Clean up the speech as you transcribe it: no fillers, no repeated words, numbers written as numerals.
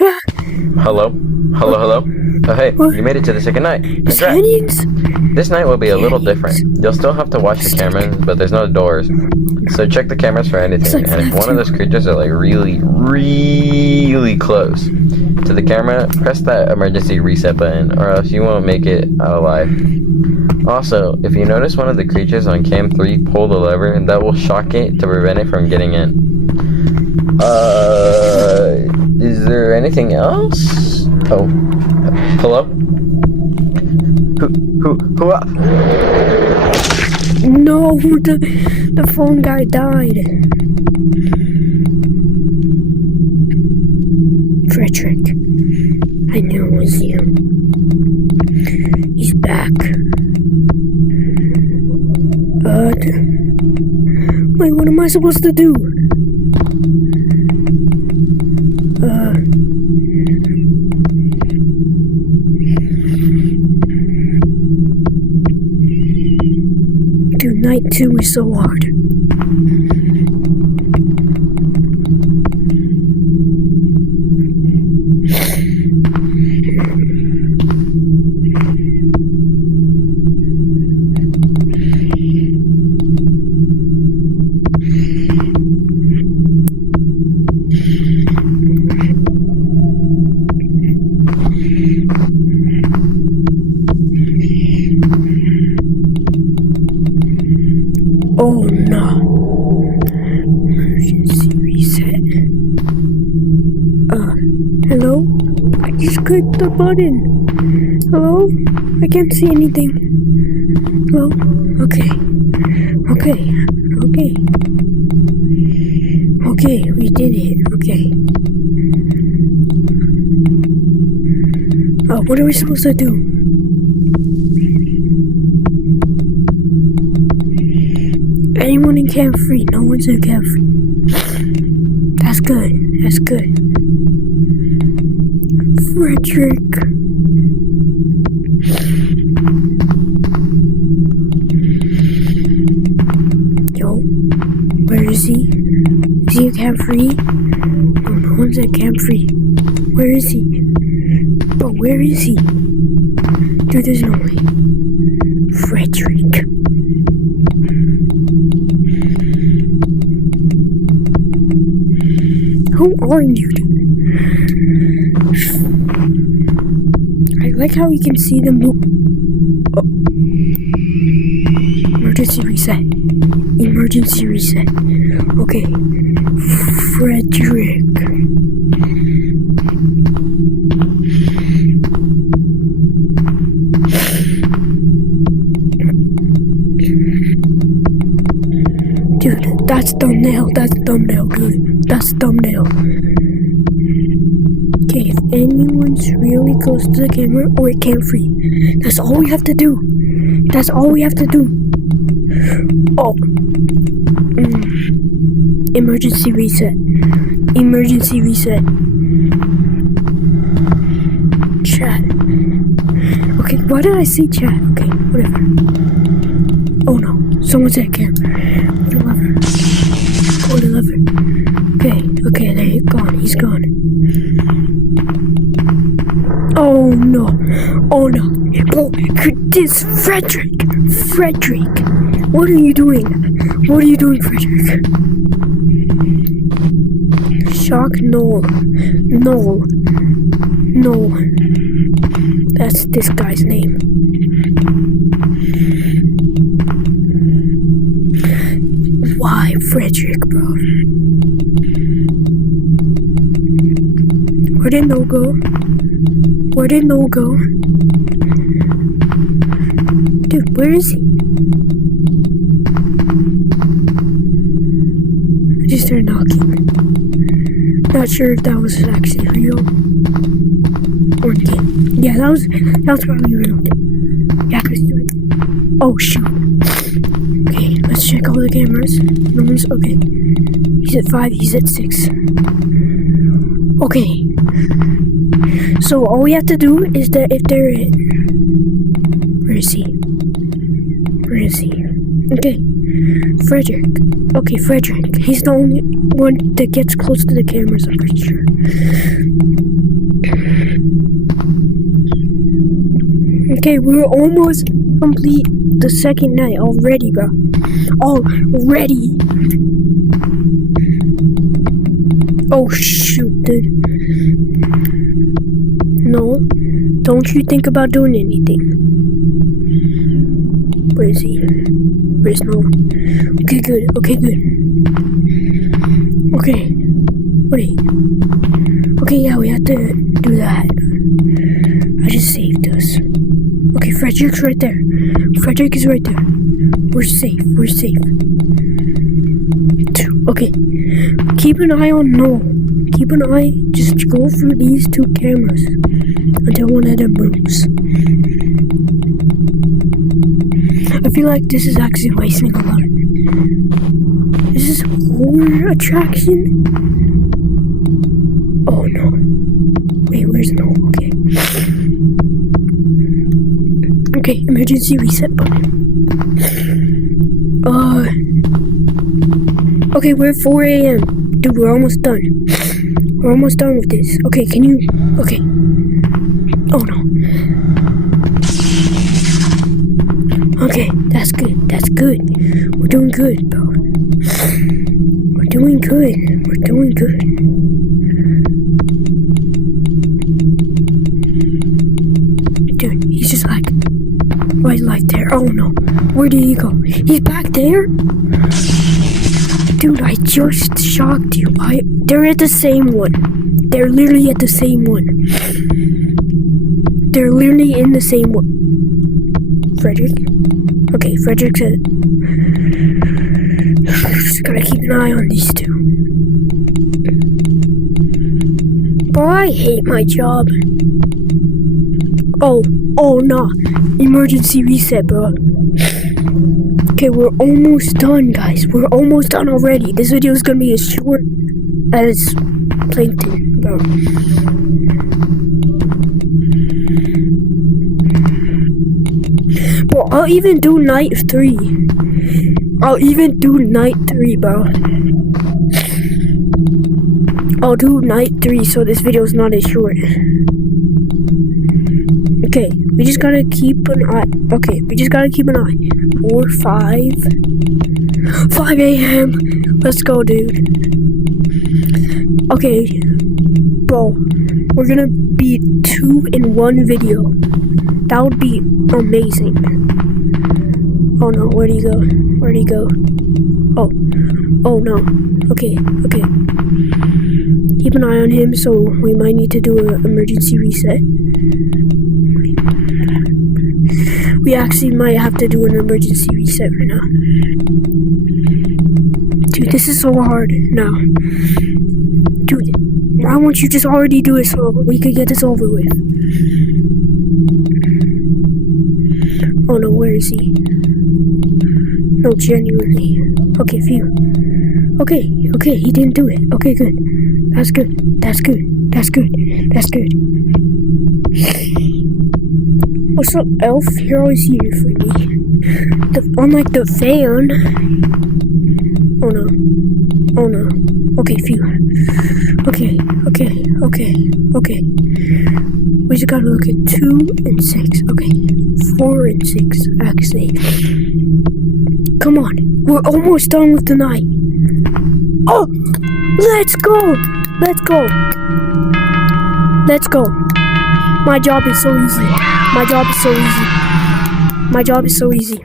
Hello? Hello? Oh, hey, you made it to the second night. It's Congrats. aliens? This night will be a little different. You'll still have to watch the cameras, but there's no doors. So check the cameras for anything, and if one of those creatures are like really close to the camera, press that emergency reset button, or else you won't make it out alive. Also, if you notice one of the creatures on cam 3 pull the lever, that will shock it to prevent it from getting in. Is there anything else? Oh, hello? Who? No, the phone guy died. Frederick, I knew it was you. He's back. Wait, what am I supposed to do? Dude, night 2 is so hard. Oh no. Emergency reset. Hello? I just clicked the button. Hello? I can't see anything. Hello? Okay, we did it. Okay. Oh, what are we supposed to do? Anyone in camp free? No one's in camp free. That's good. Frederick. Yo, where is he? Is he at camp free? No one's at camp free. Where is he? But where is he? Dude, there's no way. Frederick. Who are you? I like how we can see them move. Oh. Emergency reset. Okay. Frederick. Dude, that's thumbnail, dude. That's thumbnail. Okay, if anyone's really close to the camera or it can't free, that's all we have to do. Oh. Emergency reset. Chat. Okay, why did I say chat? Okay, whatever. Oh no, someone's at camera. Pull the lever. Okay, there he's gone. Oh no. Oh, this Frederick. What are you doing, Frederick? Shock Noel. That's this guy's name. Why Frederick, bro? Where did Noel go? Dude, where is he? I just started knocking. Not sure if that was actually real or in game. Yeah, that was probably real. Yeah, oh shoot. Okay, let's check all the cameras. No one's okay. He's at 5, he's at 6. Okay. So all we have to do is that if they're in. Where is he? Okay. Frederick. Okay, Frederick. He's the only one that gets close to the cameras, I'm pretty sure. Okay, we're almost complete the second night already, bro. Already. Oh shoot, dude. No, don't you think about doing anything. Where is he? Where's Noah? Okay, good. Okay, good. Okay. Wait. Okay, yeah, we have to do that. I just saved us. Okay, Frederick's right there. Frederick is right there. We're safe. We're safe. Okay. Keep an eye on Noah. Keep an eye. Just go through these two cameras until one of them moves. I feel like this is actually wasting a lot. This is horror attraction. Oh no. Wait, where's Noah? Okay. Okay, emergency reset button. Okay, we're at 4 a.m. Dude, we're almost done. We're almost done with this. Okay, can you... Okay. Oh no. Okay, that's good. That's good. We're doing good, bro. We're doing good. We're doing good. Dude, he's just like right there. Oh no. Where did he go? He's back there? Dude, I just shocked you. They're at the same one. They're literally at the same one. They're literally in the same one. Frederick? Okay, Frederick's at... Just gotta keep an eye on these two. Bro, I hate my job. Oh no. Emergency reset, bro. Okay, we're almost done, guys. We're almost done already. This video is gonna be as short as Plankton, bro. Bro, I'll even do night 3. I'll even do night 3, bro. I'll do night 3 so this video is not as short. Okay, we just gotta keep an eye. Okay, we just gotta keep an eye. 4, 5 a.m. Let's go, dude. Okay, bro, we're gonna be 2 in 1 video. That would be amazing. Oh no, where'd he go? Where'd he go? Oh no. Okay. Keep an eye on him, so we might need to do an emergency reset. We actually might have to do an emergency reset right now. Dude, this is so hard now. Dude, why won't you just already do it so we could get this over with? Oh no, where is he? No, genuinely. Okay, phew. Okay, he didn't do it. Okay, good. That's good. What's up, Elf? You're always here for me. Unlike the fan. Oh no. Okay, phew. Okay. We just gotta look at 2 and 6. Okay. 4 and 6, actually. Come on. We're almost done with the night. Oh! Let's go! My job is so easy.